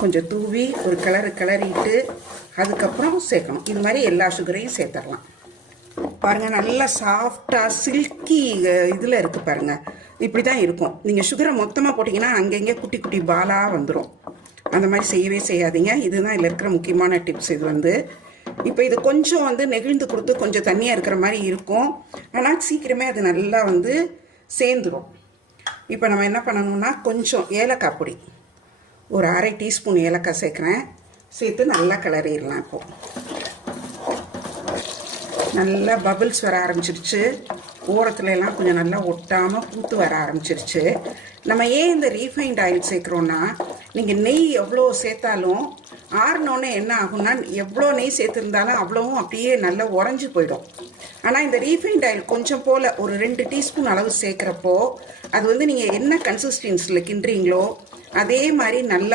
கொஞ்சம் தூவி ஒரு கிளறிட்டு அதுக்கப்புறம் சேர்க்கணும். இது மாதிரி எல்லா சுகரையும் சேர்த்துடலாம். பாருங்கள், நல்லா சாஃப்டாக சில்கி இதில் இருக்குது பாருங்கள். இப்படி தான் இருக்கும். நீங்கள் சுகரை மொத்தமாக போட்டிங்கன்னா அங்கங்கே குட்டி குட்டி பாலாக வந்துடும். அந்த மாதிரி செய்யவே செய்யாதீங்க. இதுதான் இதில் இருக்கிற முக்கியமான டிப்ஸ். இது இப்போ இது கொஞ்சம் நெகிழ்ந்து கொடுத்து கொஞ்சம் தண்ணியாக இருக்கிற மாதிரி இருக்கும். ஆனால் சீக்கிரமே அது நல்லா சேர்ந்துடும். இப்போ நம்ம என்ன பண்ணணும்னா கொஞ்சம் ஏலக்காய் பொடி, ஒரு அரை டீஸ்பூன் ஏலக்காய் சேர்க்குறேன். சேர்த்து நல்லா கிளறிடலாம். இப்போது நல்லா பபிள்ஸ் வர ஆரம்பிச்சிருச்சு. ஓரத்துல எல்லாம் கொஞ்சம் நல்லா ஒட்டாமல் பூத்து வர ஆரம்பிச்சிருச்சு. நம்ம ஏன் இந்த ரீஃபைண்ட் ஆயில் சேர்க்குறோன்னா, நீங்கள் நெய் எவ்வளோ சேர்த்தாலும் ஆறினோன்னே என்ன ஆகும்னா, எவ்வளோ நெய் சேர்த்துருந்தாலும் அவ்வளோவும் அப்படியே நல்லா உறைஞ்சி போயிடும். ஆனால் இந்த ரீஃபைண்ட் ஆயில் கொஞ்சம் போல் ஒரு 2 டீஸ்பூன் அளவு சேர்க்குறப்போ அது நீங்கள் என்ன கன்சிஸ்டன்சியில் கிண்டுறீங்களோ அதே மாதிரி நல்லா